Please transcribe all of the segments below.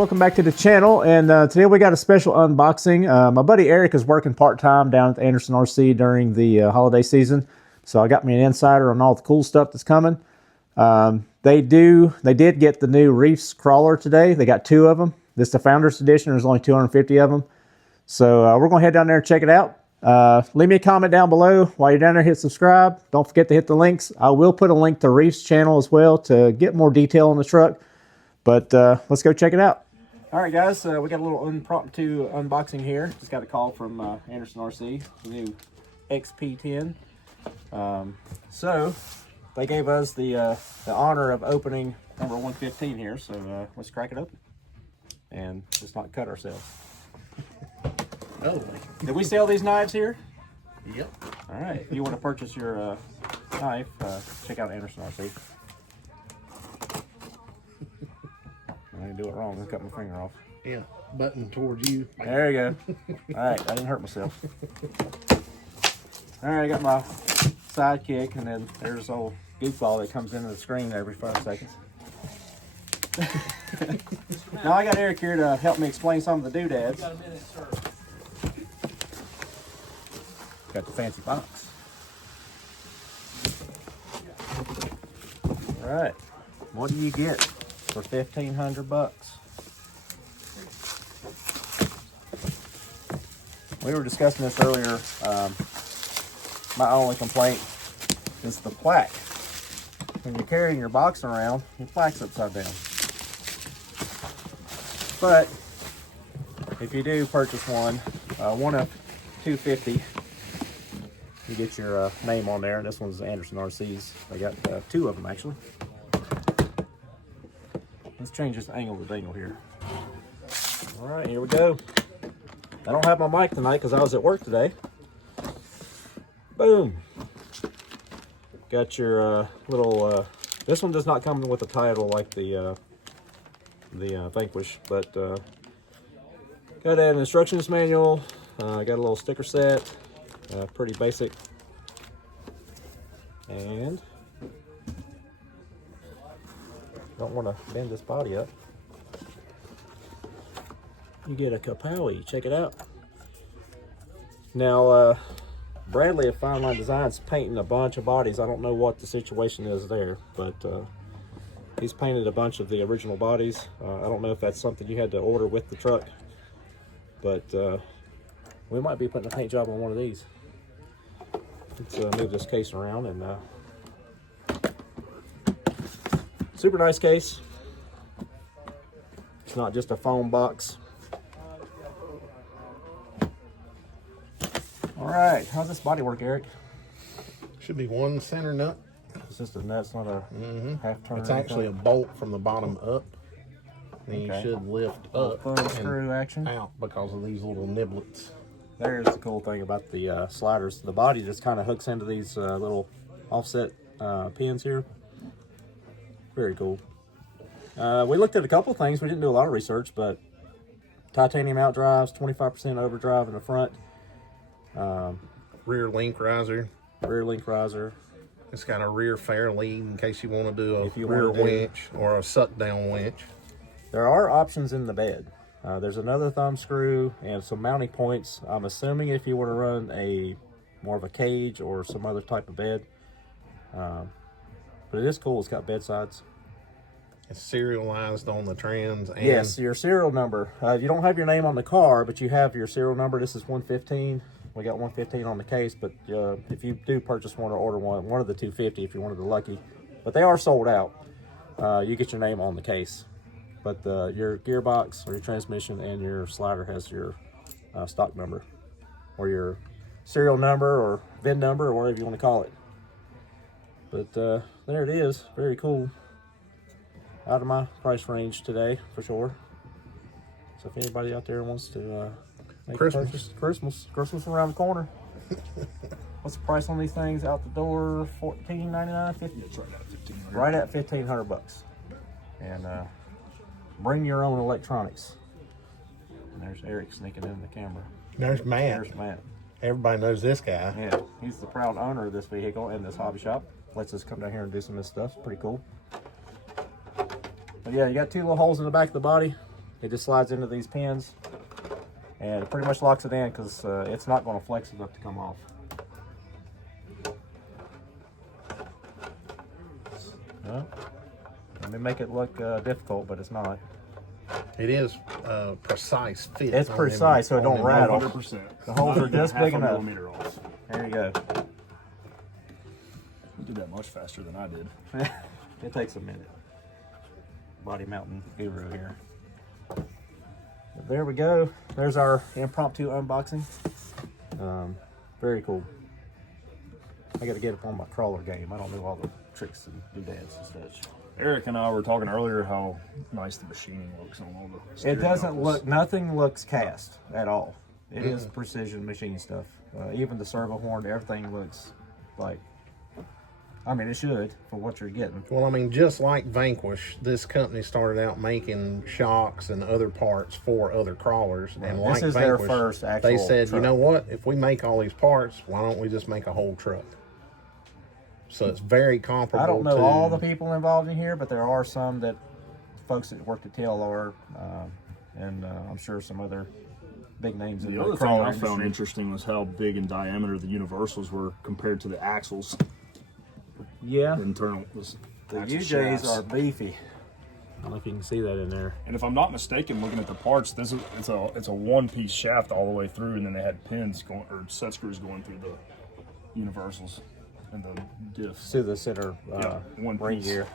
welcome back to the channel. And today we got a special unboxing. My buddy Eric is working part-time down at the Anderson RC during the holiday season, so I got me an insider on all the cool stuff that's coming. They did get the new REEFS crawler today. They got 2 of them. This is the Founders Edition. There's only 250 of them. So we're going to head down there and check it out. Leave me a comment down below. While you're down there, hit subscribe. Don't forget to hit the links. I will put a link to Reef's channel as well to get more detail on the truck. But let's go check it out. All right, guys, we got a little impromptu unboxing here. Just got a call from Anderson RC, the new XP10. So they gave us the honor of opening number 115 here. So let's crack it open and just not cut ourselves. Oh, did we sell these knives here? Yep. All right. If you want to purchase your knife, check out Anderson RC. I didn't do it wrong. I cut my finger off. Yeah, button towards you. There you go. All right, I didn't hurt myself. All right, I got my sidekick, and then there's old goofball that comes into the screen every 5 seconds. Now I got Eric here to help me explain some of the doodads. Got a minute, sir. Got the fancy box. All right, what do you get for 1,500 bucks? We were discussing this earlier. My only complaint is the plaque. When you're carrying your box around, your plaque's upside down. But if you do purchase one of 250, you get your name on there. This one's Anderson RC's. I got 2 of them actually. Let's change this angle to dingle here. All right, here we go. I don't have my mic tonight because I was at work today. Boom. Got your little, this one does not come with a title like the Vanquish, but got an instructions manual. Got a little sticker set, pretty basic. And don't want to bend this body up. You get a Kapowie. Check it out. Now, Bradley of Fine Line Designs painting a bunch of bodies. I don't know what the situation is there, but he's painted a bunch of the original bodies. I don't know if that's something you had to order with the truck, but we might be putting a paint job on one of these. Let's move this case around and super nice case. It's not just a foam box. All right, how's this body work, Eric? Should be one center nut. It's just a nut, it's not a half turn. It's actually a bolt from the bottom up. Then you should lift up and screw action out because of these little niblets. There's the cool thing about the sliders. The body just kind of hooks into these little offset pins here. Very cool. We looked at a couple things. We didn't do a lot of research, but titanium outdrives, 25% overdrive in the front. Rear link riser. Rear link riser. It's got a rear fair lead in case you want to do a rear winch or a suck down winch. There are options in the bed. There's another thumb screw and some mounting points. I'm assuming if you were to run a more of a cage or some other type of bed. But it is cool. It's got bed sides. It's serialized on the trans. And yes, your serial number. You don't have your name on the car, but you have your serial number. This is 115. We got 115 on the case, but if you do purchase one or order one of the 250 if you're one of the lucky. But they are sold out. You get your name on the case. But your gearbox or your transmission and your slider has your stock number or your serial number or VIN number or whatever you want to call it. But there it is. Very cool. Out of my price range today for sure. So if anybody out there wants to make a purchase, Christmas around the corner. What's the price on these things out the door? $14.99, $15. It's right at 1,500. Right at 1,500 bucks. And bring your own electronics. And there's Eric sneaking in the camera. There's Matt. There's Matt. Everybody knows this guy. Yeah, he's the proud owner of this vehicle and this hobby shop. Lets us come down here and do some of this stuff. It's pretty cool. But yeah, you got 2 little holes in the back of the body. It just slides into these pins, and it pretty much locks it in because it's not going to flex enough to come off. Well, let me make it look difficult, but it's not. It is precise fit. It's precise, so it don't rattle. 100%. The holes are just big enough. Millimeter off. There you go. You did that much faster than I did. It takes a minute. Body mounting guru here. But there we go. There's our impromptu unboxing. Very cool. I got to get up on my crawler game. I don't know all the tricks and doodads and such. Eric and I were talking earlier how nice the machining looks on all the steering It doesn't knuckles. look, nothing looks cast at all. It is precision machine stuff. Even the servo horn, everything looks like, I mean, it should for what you're getting. Well, I mean, just like Vanquish, this company started out making shocks and other parts for other crawlers. And This like is their Vanquish, first actual they said, truck. you know what? If we make all these parts, why don't we just make a whole truck? So it's very comparable. I don't know to, all the people involved in here, but there are some that folks that worked at TLR, and I'm sure some other big names in The the other thing crawler I found industry. interesting was how big in diameter the universals were compared to the axles. Yeah, The internal the axle UJs shafts. are beefy. I don't know if you can see that in there. And if I'm not mistaken, looking at the parts, it's a one-piece shaft all the way through, and then they had pins going or set screws going through the universals and the diffs. To the center one ring piece. gear.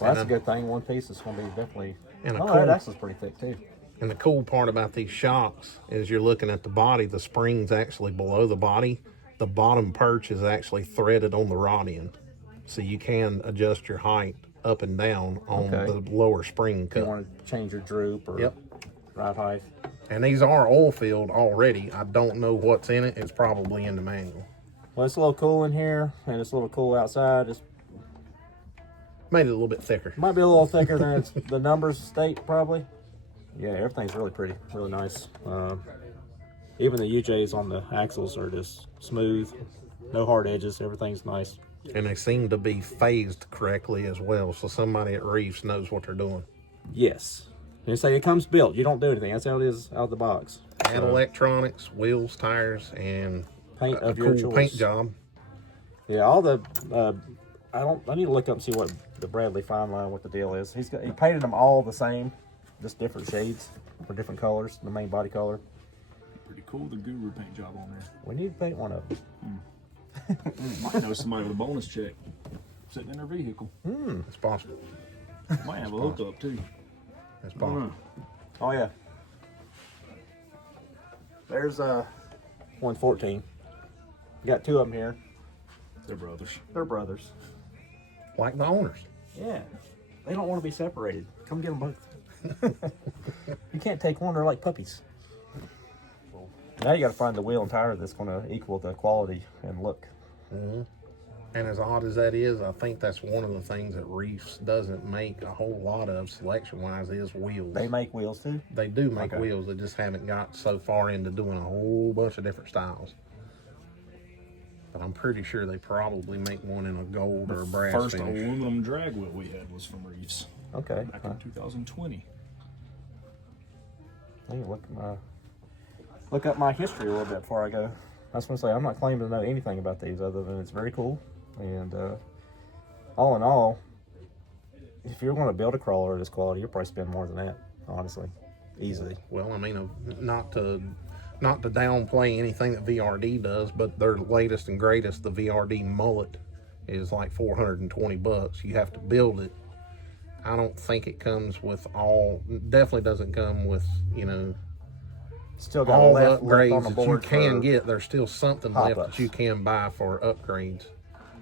Well, that's a good thing. One piece is going to be definitely. And a Oh, cool- that axle's pretty thick too. And the cool part about these shocks is you're looking at the body, the spring's actually below the body. The bottom perch is actually threaded on the rod end. So you can adjust your height up and down on Okay. the lower spring You cup. want to change your droop or Yep. ride height. And these are oil filled already. I don't know what's in it. It's probably in the manual. Well, it's a little cool in here, and it's a little cool outside. It's Made it a little bit thicker. might be a little thicker than it's, the numbers state, probably. Yeah, everything's really pretty, really nice. Even the UJs on the axles are just smooth, no hard edges. Everything's nice. And they seem to be phased correctly as well. So somebody at Reefs knows what they're doing. Yes. And say it comes built. You don't do anything. That's how it is out of the box. And electronics, wheels, tires, and Paint a of your cool choice. paint job. Yeah, all the I need to look up and see what the Bradley Fine Line, what the deal is. He painted them all the same, just different shades or different colors, the main body color. Pretty cool, the Guru paint job on there. We need to paint one of them. Might know somebody with a bonus check sitting in their vehicle. It's possible. Might have a hookup too. It's possible. Oh yeah. There's 114. Got two of them here. They're brothers. They're brothers. Like the owners. Yeah. They don't want to be separated. Come get them both. You can't take one. They're like puppies. Now you got to find the wheel and tire that's going to equal the quality and look. And as odd as that is, I think that's one of the things that Reefs doesn't make a whole lot of selection-wise is wheels. They make wheels too. They do make Okay. wheels. They just haven't got so far into doing a whole bunch of different styles. But I'm pretty sure they probably make one in a gold or a brass First finish. aluminum drag wheel we had was from Reefs Okay. back in 2020. Hey, look up my history a little bit before I go. I was going to say, I'm not claiming to know anything about these other than it's very cool. And all in all, if you're going to build a crawler of this quality, you'll probably spend more than that, honestly. Easily. Well, I mean, not to downplay anything that VRD does, but their latest and greatest, the VRD mullet, is like $420. You have to build it. I don't think it comes with all. Definitely doesn't come with, you know, Still got all the left on the upgrades that you board can for- get. There's still something left pop-ups. that you can buy for upgrades.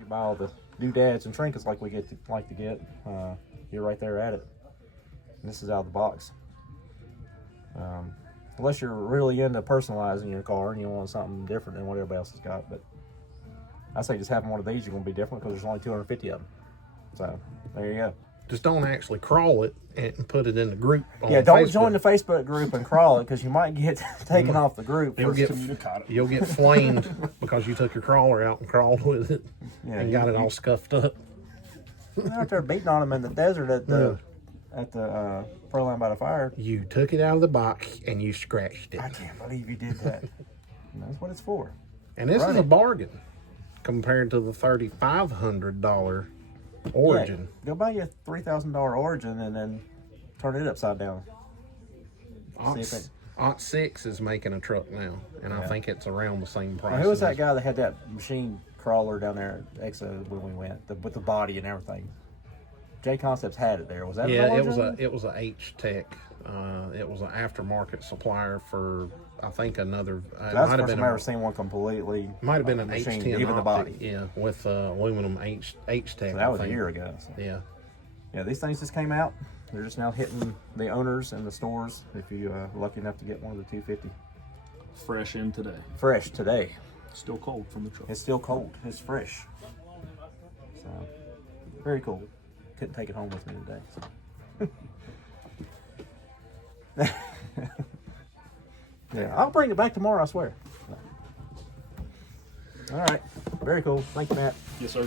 You buy all the doodads and trinkets like we like to get. You're right there at it. And this is out of the box. Unless you're really into personalizing your car and you want something different than what everybody else has got. But I say just having one of these, you're going to be different because there's only 250 of them. So there you go. Just don't actually crawl it and put it in the group. Yeah, don't join the Facebook group and crawl it because you might get taken off the group. You'll get Communicado. you'll get flamed because you took your crawler out and crawled with it Yeah, and got it all scuffed up. You're out there beating on them in the desert at the Proline by the Fire. You took it out of the box and you scratched it. I can't believe you did that. And that's what it's for. And this Run is a it. bargain compared to the $3,500 Origin. Yeah, go buy you a $3,000 Origin and then turn it upside down. See if it- Aunt 6 is making a truck now, and I think it's around the same price. Now, who was as- that guy that had that machine crawler down there at Exo when we went, with the body and everything? J Concepts had it there. Was that? Yeah, an it was Origin? it was a H Tech. It was an aftermarket supplier for I think another. That's might the have first been time I ever seen one completely. might have been an machine, H10 even the body. optic, yeah, with aluminum H Tech. So that was a year ago. So. Yeah. Yeah, these things just came out. They're just now hitting the owners and the stores. If you lucky enough to get one of the 250, Fresh in today. fresh today. Still cold from the truck. It's still cold. It's fresh. So very cool. Couldn't take it home with me today. So. Yeah, I'll bring it back tomorrow. I swear. All right. Very cool. Thank you, Matt. Yes, sir.